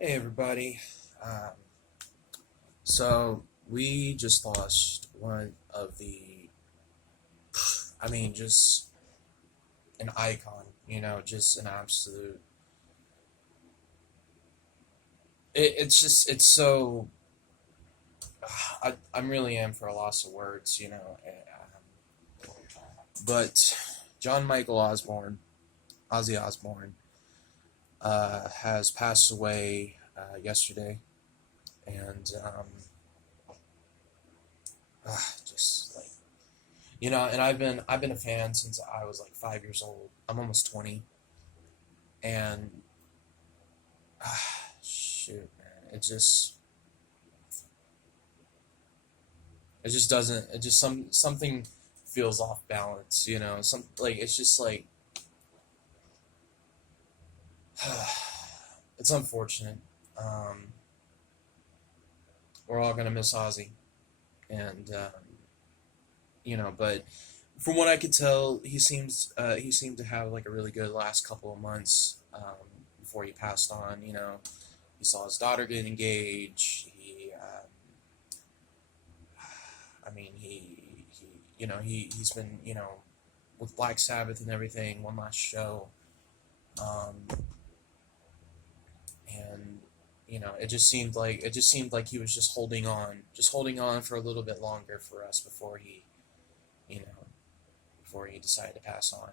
Hey everybody. Um, so we just lost one of just an icon, just an absolute. It's so. I'm really am for a loss of words, but John Michael Osbourne, Ozzy Osbourne, has passed away yesterday, and just like and I've been a fan since I was like 5 years old. I'm almost 20, and shoot, man, it just doesn't. It just something feels off balance. Some like it's just like it's unfortunate. Um, we're all gonna miss Ozzy, and but from what I could tell, he seemed to have like a really good last couple of months before he passed on. He saw his daughter get engaged. He's been with Black Sabbath and everything. One last show, um, and it just seemed like he was just holding on for a little bit longer for us you know before he decided to pass on.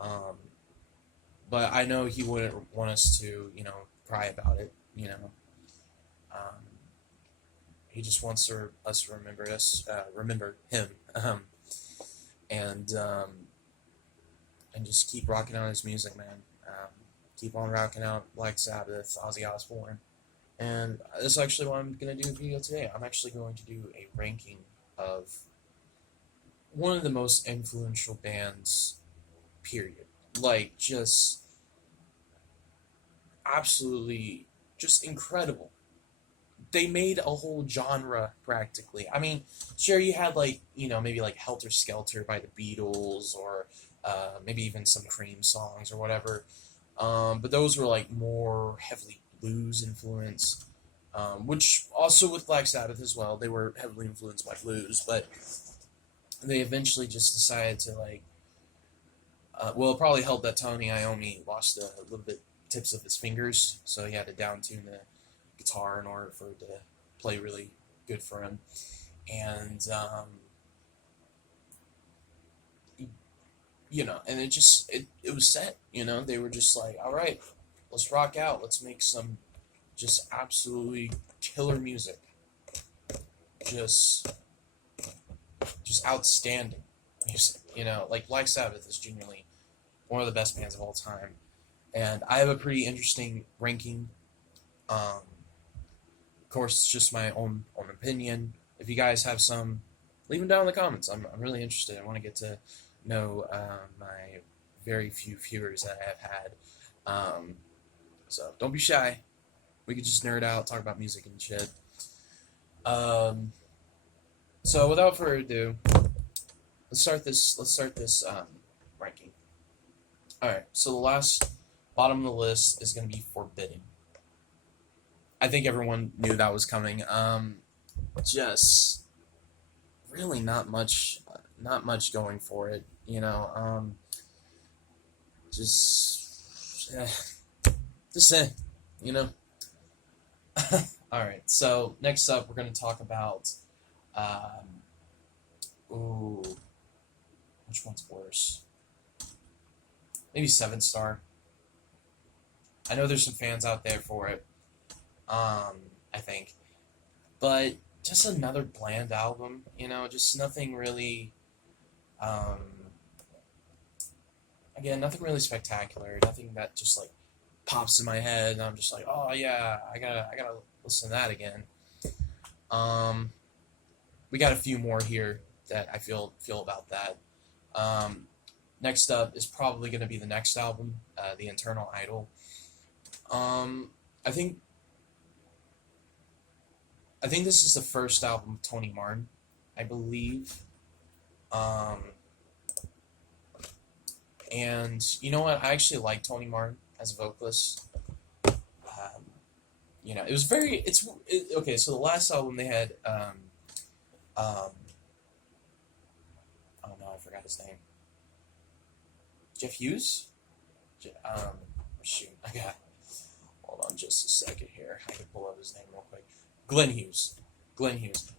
Um, but I know he wouldn't want us to cry about it. Um, he just wants us to remember him, and and just keep rocking out his music, man. Keep on rocking out Black Sabbath, Ozzy Osbourne. And this is actually what I'm going to do a video today. I'm actually going to do a ranking of one of the most influential bands, period. Like, just absolutely, just incredible. They made a whole genre, practically. I mean, sure, you had, like, maybe like Helter Skelter by the Beatles, or maybe even some Cream songs or whatever. But those were like more heavily blues influenced, which also with Black Sabbath as well, they were heavily influenced by blues. But they eventually just decided to well, it probably helped that Tony Iommi lost a little bit tips of his fingers, so he had to down tune the guitar in order for it to play really good for him. And and it was set. They were just like, all right, let's rock out. Let's make some just absolutely killer music. Just just outstanding music. Like Black Sabbath is genuinely one of the best bands of all time. And I have a pretty interesting ranking. Of course, it's just my own opinion. If you guys have some, leave them down in the comments. I'm really interested. I want to get to know my very few viewers that I have had. So don't be shy. We could just nerd out, talk about music and shit. Um, so without further ado, let's start this ranking. All right. So the last bottom of the list is going to be Forbidden. I think everyone knew that was coming. Just really not much going for it. Just, just you know. All right. So next up, we're going to talk about, ooh, which one's worse? Maybe Seven Star. I know there's some fans out there for it. I think, but just another bland album. Just nothing really. Um, Again, nothing really spectacular. Nothing that just like pops in my head, and I'm just like, oh yeah, I gotta listen to that again. Um, we got a few more here that I feel about that. Um, Next up is probably going to be the next album, The Eternal Idol. Um, I think I think this is the first album of Tony Martin, I believe. Um, and you know what? I actually like Tony Martin as a vocalist. It was very. Okay. So the last album they had. Um, oh no, I forgot his name. Jeff Hughes. Shoot, I got. Hold on, just a second here. I can pull up his name real quick. Glenn Hughes. Glenn Hughes.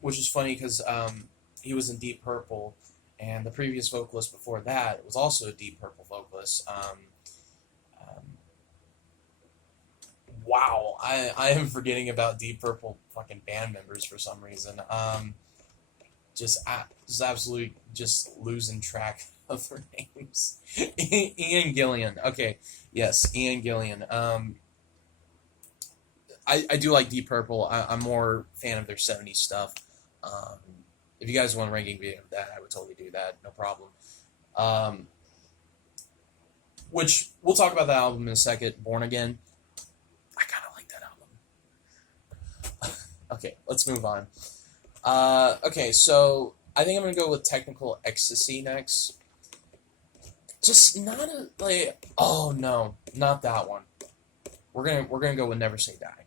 Which is funny because he was in Deep Purple, and the previous vocalist before that was also a Deep Purple vocalist. Wow, I am forgetting about Deep Purple fucking band members for some reason. Just absolutely just losing track of their names. Ian Gillan. Okay, yes, Ian Gillan. I do like Deep Purple. I'm more fan of their 70s stuff. Um, if you guys want a ranking video of that, I would totally do that. No problem. Um, which we'll talk about that album in a second. Born Again. I kind of like that album. Okay, let's move on. Okay, so I think I'm gonna go with Technical Ecstasy next. Just not a like. Oh no, not that one. We're gonna go with Never Say Die.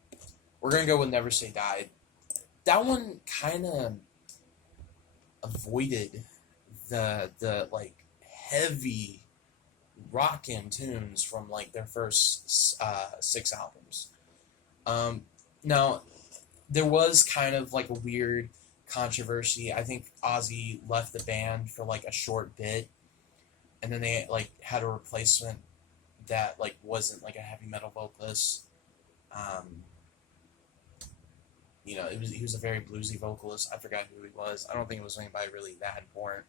We're gonna go with Never Say Die. That one kind of avoided the like heavy rockin' tunes from like their first 6 albums. Now there was kind of like a weird controversy. I think Ozzy left the band for like a short bit, and then they like had a replacement that like wasn't like a heavy metal vocalist. He was a very bluesy vocalist. I forgot who he was. I don't think it was anybody really that important.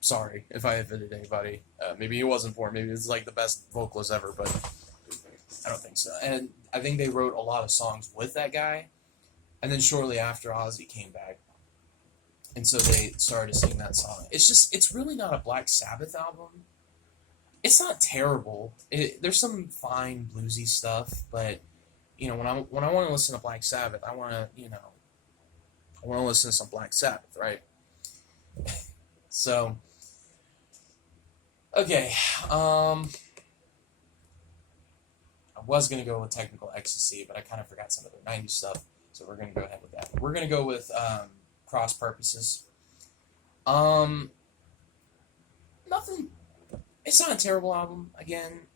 Sorry if I offended anybody. Maybe he was important. Maybe he was like the best vocalist ever, but I don't think so. And I think they wrote a lot of songs with that guy. And then shortly after, Ozzy came back. And so they started to sing that song. It's really not a Black Sabbath album. It's not terrible. There's some fine bluesy stuff, but when I want to listen to Black Sabbath, I want to listen to some Black Sabbath, right? So, okay, I was gonna go with Technical Ecstasy, but I kind of forgot some of the '90s stuff, so we're gonna go ahead with that. We're gonna go with Cross Purposes. Nothing. It's not a terrible album. Again,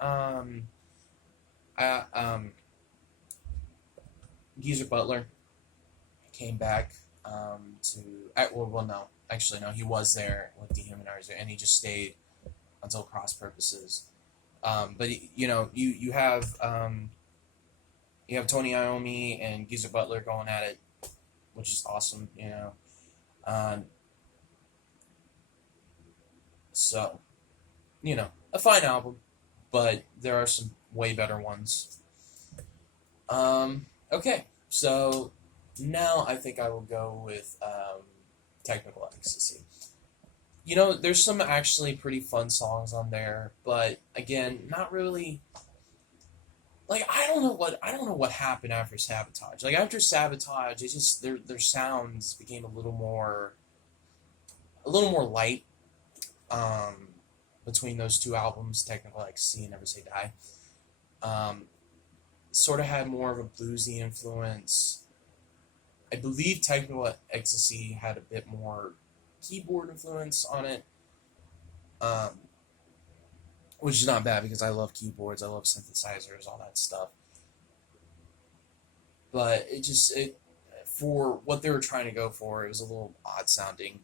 Geezer Butler came back no, actually no, he was there with Dehumanizer, and he just stayed until Cross Purposes. But you have Tony Iommi and Geezer Butler going at it, which is awesome. So a fine album, but there are some way better ones. Okay, so now I think I will go with Technical Ecstasy. There's some actually pretty fun songs on there, but again, not really. Like I don't know what happened after Sabotage. Like after Sabotage, it just their sounds became a little more light. Between those 2 albums, Technical Ecstasy and Never Say Die. Sort of had more of a bluesy influence. I believe Technical Ecstasy had a bit more keyboard influence on it, which is not bad because I love keyboards, I love synthesizers, all that stuff. But for what they were trying to go for, it was a little odd sounding.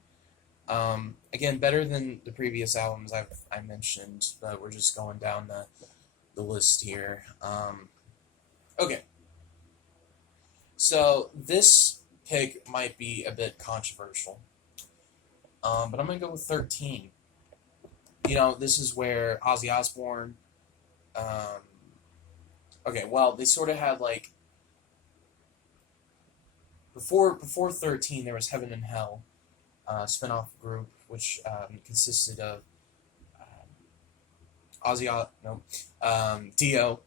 Again, better than the previous albums I mentioned, but we're just going down the list here. Okay. So this pick might be a bit controversial, but I'm going to go with 13. This is where Ozzy Osbourne, okay, well, they sort of had like, before 13, there was Heaven and Hell, spin-off group, which consisted of Dio,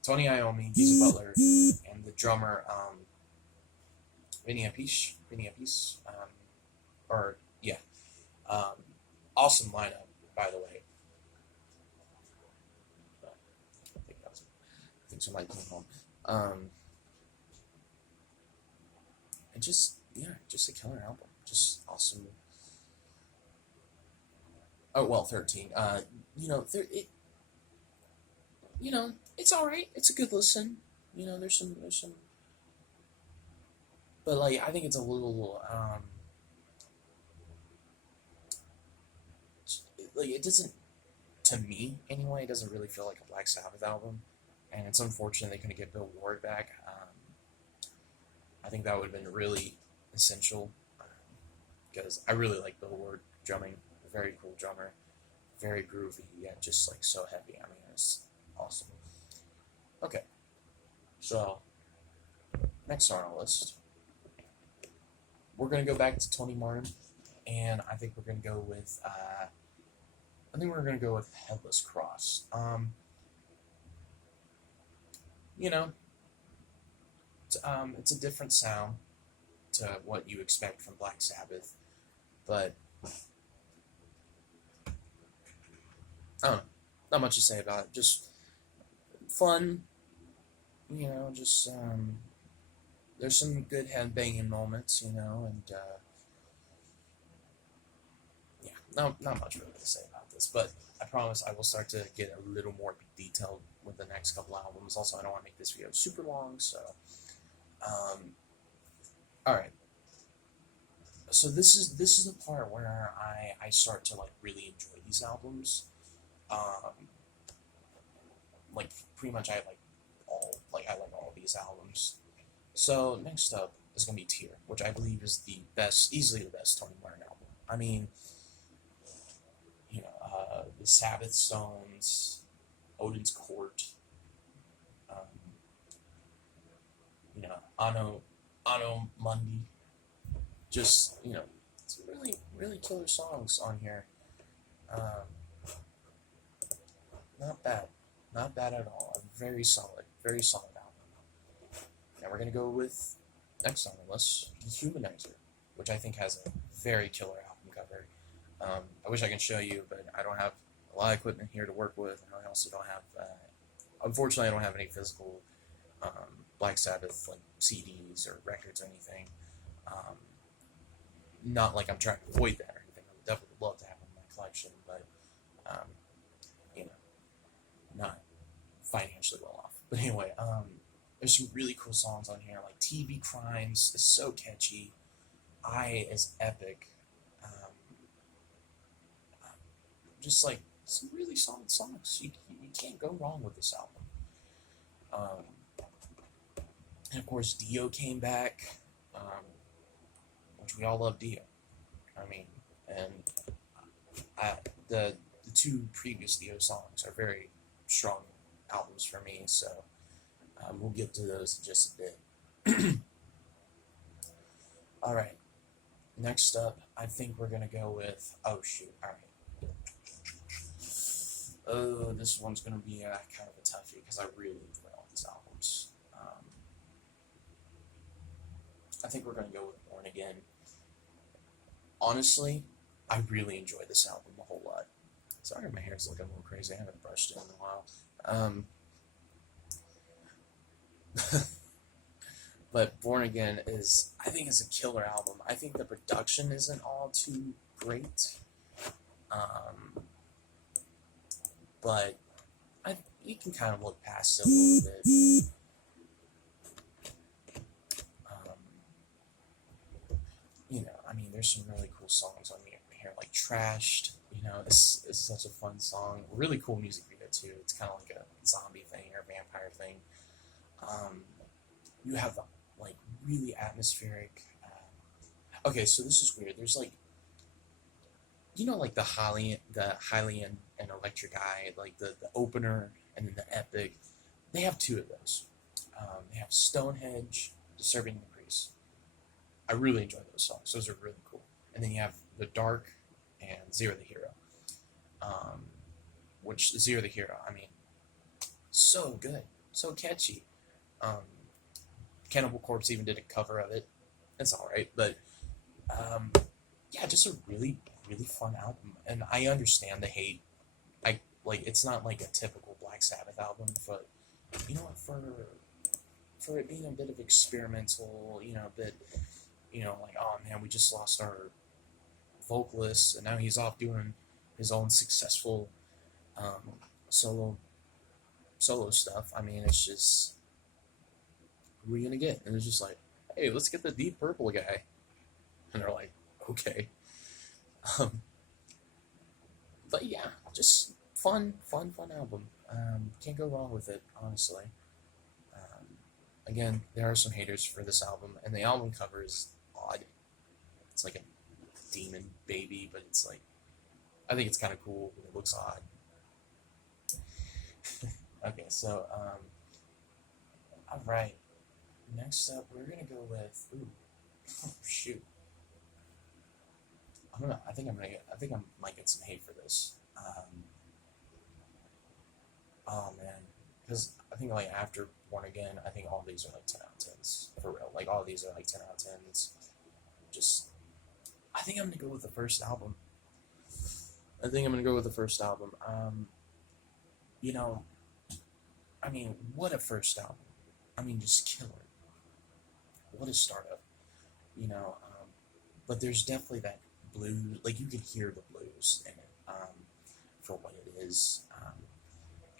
Tony Iommi, Geezer Butler, and the drummer Vinny Appice. Awesome lineup, by the way. I think that was it. think somebody came home. And just a killer album, just awesome. Oh well, 13. It's all right. It's a good listen. There's some, but like I think it's a little like it doesn't, to me anyway, it doesn't really feel like a Black Sabbath album, and it's unfortunate they couldn't get Bill Ward back. I think that would have been really essential, because I really like Bill Ward drumming. Very cool drummer, very groovy, yet just like so heavy. I mean, it's awesome. Okay, so next on our list, we're gonna go back to Tony Martin, and I think we're gonna go with Headless Cross. It's a different sound to what you expect from Black Sabbath, but I don't know, not much to say about it. Just fun, there's some good headbanging moments, and yeah, not much really to say about this, but I promise I will start to get a little more detailed with the next couple albums. Also, I don't want to make this video super long, so all right. So this is the part where I start to like really enjoy these albums. Like pretty much I like all these albums. So next up is gonna be Tear, which I believe is easily the best Tony Martin album. I mean, the Sabbath Stones, Odin's Court, Anno Mundi, just some really really killer songs on here. Not bad at all. A very solid album. Now we're gonna go with next on the list, Dehumanizer, which I think has a very killer album cover. I wish I could show you, but I don't have a lot of equipment here to work with, and I also don't have. Unfortunately, I don't have any physical Black Sabbath like CDs or records or anything. Not like I'm trying to avoid that or anything. I would definitely love to have them in my collection, but not financially well off. But anyway, there's some really cool songs on here, like TV Crimes is so catchy. I is epic. Just like some really solid songs. You can't go wrong with this album. And of course, Dio came back, which we all love Dio. I mean, and the two previous Dio songs are very strong albums for me, so we'll get to those in just a bit. All right, next up, I think we're gonna go with all right. Oh, this one's gonna be kind of a toughie because I really enjoy all these albums. I think we're gonna go with Born Again. Honestly, I really enjoy this album a whole lot. Sorry, my hair's looking a little crazy. I haven't brushed it in a while. But Born Again I think it's a killer album. I think the production isn't all too great. But you can kind of look past it a little bit. I mean, there's some really cool songs on here, like Trashed. It's such a fun song. Really cool music video too. It's kind of like a zombie thing or a vampire thing. You have like really atmospheric. Okay, so this is weird. There's like, like the Hylian and Electric Eye, like the opener and then the epic. They have two of those. They have Stonehenge, Disturbing the Priest. I really enjoy those songs. Those are really cool. And then you have The Dark and Zero the Hero. Which Zero the Hero, I mean, so good, so catchy. Cannibal Corpse even did a cover of it. It's all right, but yeah, just a really, really fun album. And I understand the hate. It's not like a typical Black Sabbath album, but you know what, for it being a bit of experimental, a bit, like, oh man, we just lost our vocalist, and now he's off doing his own successful um, solo solo stuff. I mean, it's just, who are we gonna get? And it's just like, hey, let's get the Deep Purple guy, and they're like, okay. Um, but yeah, just fun album. Can't go wrong with it, honestly. Um, Again, there are some haters for this album, and the album cover is odd. It's like a demon baby, but it's like, I think it's kind of cool. It looks odd. Okay, so, all right. Next up, we're gonna go with, oh, shoot. I think I might get some hate for this. Oh man, because I think like after Born Again, I think all these are like 10 out of 10s for real. Like all these are like 10 out of 10s. Just, I think I'm gonna go with the first album. You know, I mean, what a first album. I mean, just killer. What a startup. You know, but there's definitely that blues. Like you can hear the blues in it for what it is.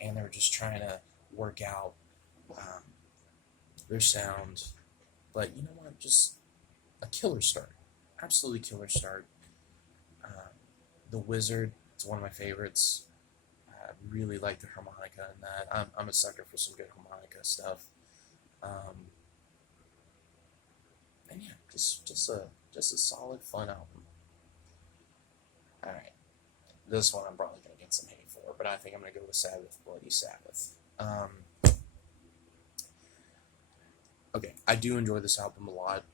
And they're just trying to work out um, their sound. But you know what? Just a killer start. Absolutely killer start. Um, the Wizard is one of my favorites. I really like the harmonica in that. I'm a sucker for some good harmonica stuff. Um, and yeah, just a solid, fun album. All right, this one I'm probably gonna get some hate for, but I think I'm gonna go with Sabbath, Bloody Sabbath. Okay, I do enjoy this album a lot,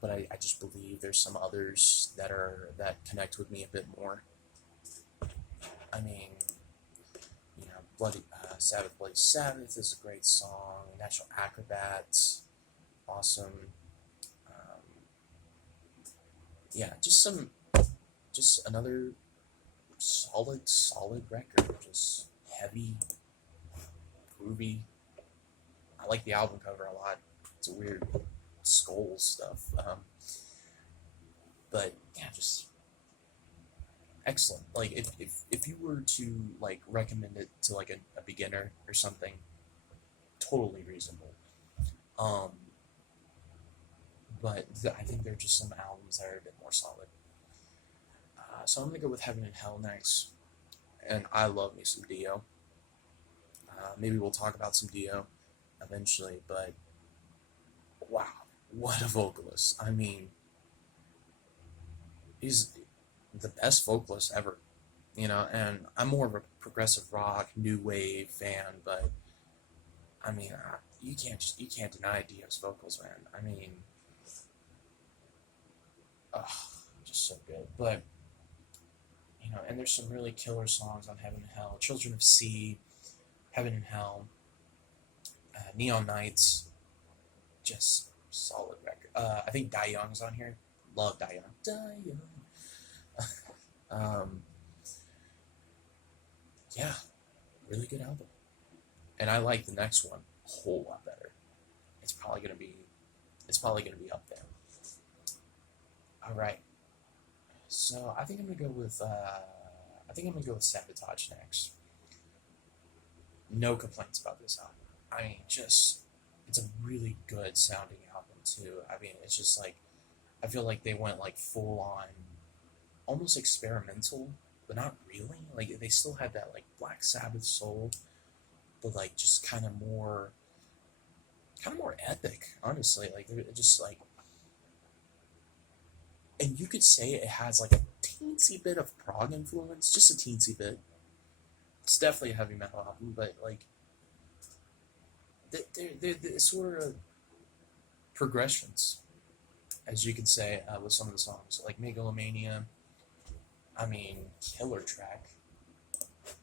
but I just believe there's some others that connect with me a bit more. I mean, Sabbath, Bloody Sabbath is a great song. Natural Acrobats, awesome. Um, yeah, just another solid record. Just heavy, groovy. I like the album cover a lot. It's a weird skull stuff. But yeah, just excellent. Like if you were to like recommend it to like a beginner or something, totally reasonable. Um, but I think there are just some albums that are a bit more solid. So I'm gonna go with Heaven and Hell next, and I love me some Dio. Maybe we'll talk about some Dio eventually, but wow, what a vocalist! I mean, he's the best vocalist ever, And I'm more of a progressive rock, new wave fan, but I mean, you can't deny Dio's vocals, man. I mean, just so good. But and there's some really killer songs on Heaven and Hell, Children of Sea, Heaven and Hell, Neon Nights, just solid record. I think Die Young's on here. Love Die Young. Die Young. Yeah, really good album. And I like the next one a whole lot better. It's probably gonna be up there. All right. So I think I'm gonna go with Sabotage next. No complaints about this album. I mean, it's a really good sounding album too. I mean, it's just like I feel like they went like full on, almost experimental, but not really. Like they still had that like Black Sabbath soul, but like just kind of more epic. Honestly, like they're just like, and you could say it has like a teensy bit of prog influence, just a teensy bit. It's definitely a heavy metal album, but like they're sort of progressions, as you could say, with some of the songs, like Megalomania. I mean, killer track,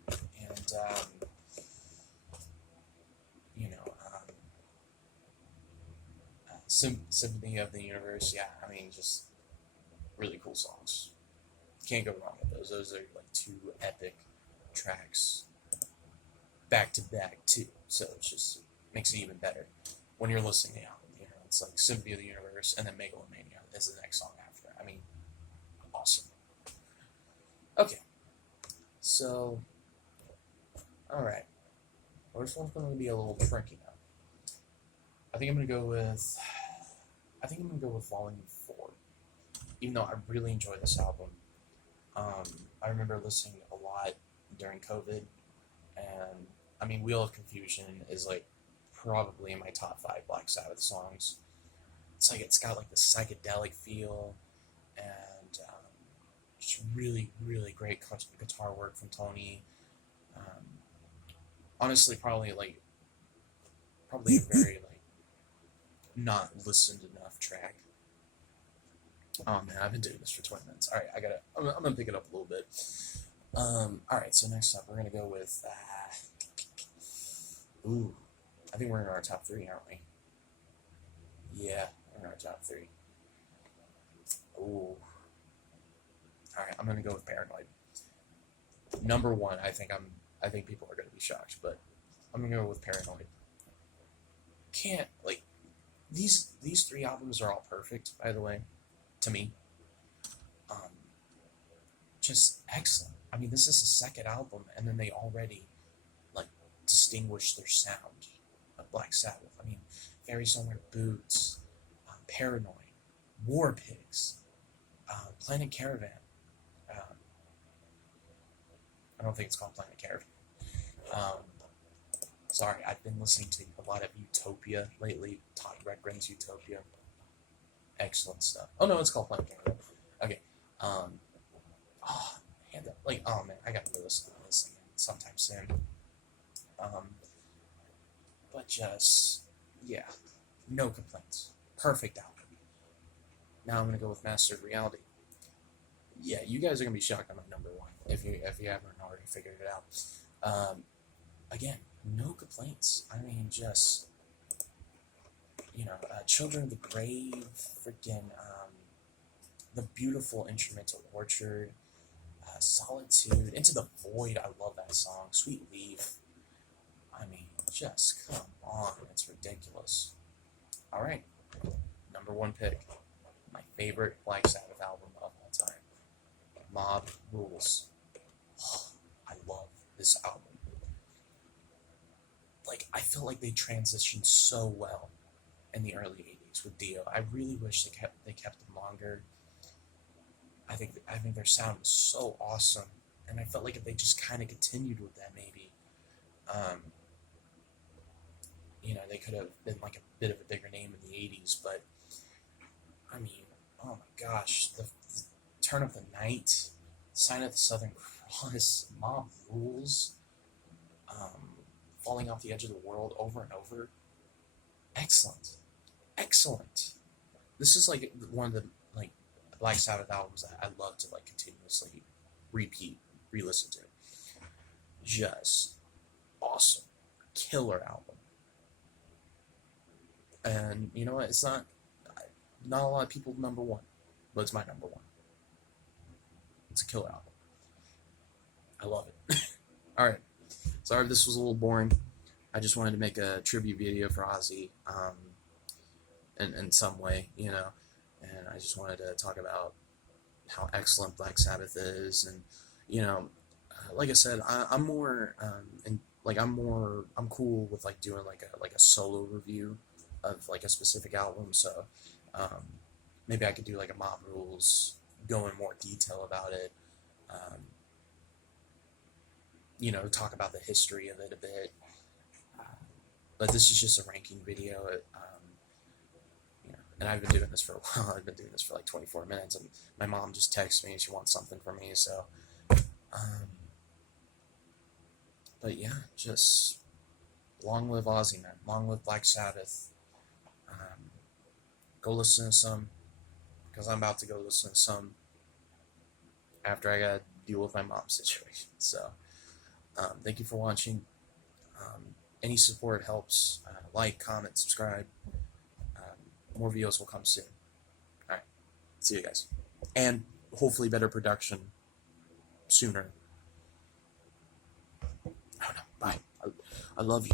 and Symphony of the Universe. Yeah, I mean, just really cool songs. Can't go wrong with those. Those are like two epic tracks. back to back too. So it just makes it even better when you're listening to the album. You know, it's like Symphony of the Universe and then Megalomania is the next song after. I mean, awesome. Okay, so all right, first one's going to be a little tricky now. I think I'm going to go with. I think I'm going to go with Volume 4. Even though I really enjoy this album, I remember listening a lot during COVID, and I mean, Wheel of Confusion is like probably in my top 5 Black Sabbath songs. It's like it's got like the psychedelic feel, and just really, really great guitar work from Tony. Um, honestly, probably a very like not listened enough track. Oh man, I've been doing this for 20 minutes. All right, I'm gonna pick it up a little bit. All right, so next up we're gonna go with. I think we're in our top 3, aren't we? Yeah, we're in our top 3. Ooh. All right, I'm gonna go with Paranoid. Number 1, I think people are gonna be shocked, but I'm gonna go with Paranoid. Can't like these 3 albums are all perfect, by the way, to me. Just excellent. I mean, this is the second album, and then they already like distinguish their sound of Black Sabbath. I mean, Very Similar Boots, Paranoid, War Pigs, Planet Caravan. I don't think it's called Planet Caravan. Sorry, I've been listening to a lot of Utopia lately. Todd Rundgren's Utopia. Excellent stuff. Oh no, it's called Planet Caravan. Okay. Oh man, I gotta listen to this again sometime soon. But just, yeah, no complaints. Perfect album. Now I'm gonna go with Master of Reality. Yeah, you guys are gonna be shocked on my number 1 if you haven't already figured it out. Again, no complaints. I mean, just Children of the Grave, freaking the beautiful instrumental Orchard. Solitude, Into the Void, I love that song. Sweet Leaf. I mean, just come on, it's ridiculous. Alright, number 1 pick. My favorite Black Sabbath album of all time. Mob Rules. Oh, I love this album. Like, I feel like they transitioned so well in the early 80s with Dio. I really wish they kept them longer. I think their sound was so awesome, and I felt like if they just kind of continued with that, maybe, they could have been like a bit of a bigger name in the '80s. But I mean, oh my gosh, the Turn of the Night, Sign of the Southern Cross, Mob Rules, Falling Off the Edge of the World, over and over. Excellent. This is like one of the Black Sabbath albums that I love to continuously re-listen to. Just awesome, killer album. And you know what? It's not a lot of people number 1, but it's my number 1. It's a killer album. I love it. All right. Sorry if this was a little boring. I just wanted to make a tribute video for Ozzy, in some way, And I just wanted to talk about how excellent Black Sabbath is, and like I said, I'm more I'm cool with doing like a solo review of like a specific album. So maybe I could do like a Mob Rules, go in more detail about it. Talk about the history of it a bit. But this is just a ranking video. And I've been doing this for a while. I've been doing this for like 24 minutes, and my mom just texted me. She wants something from me, so. But yeah, just long live Ozzy, man. Long live Black Sabbath. Go listen to some, because I'm about to go listen to some after I gotta deal with my mom's situation. So, thank you for watching. Any support helps. Like, comment, subscribe. More videos will come soon. Alright, see you guys. And hopefully better production sooner. I don't know. Bye. I love you.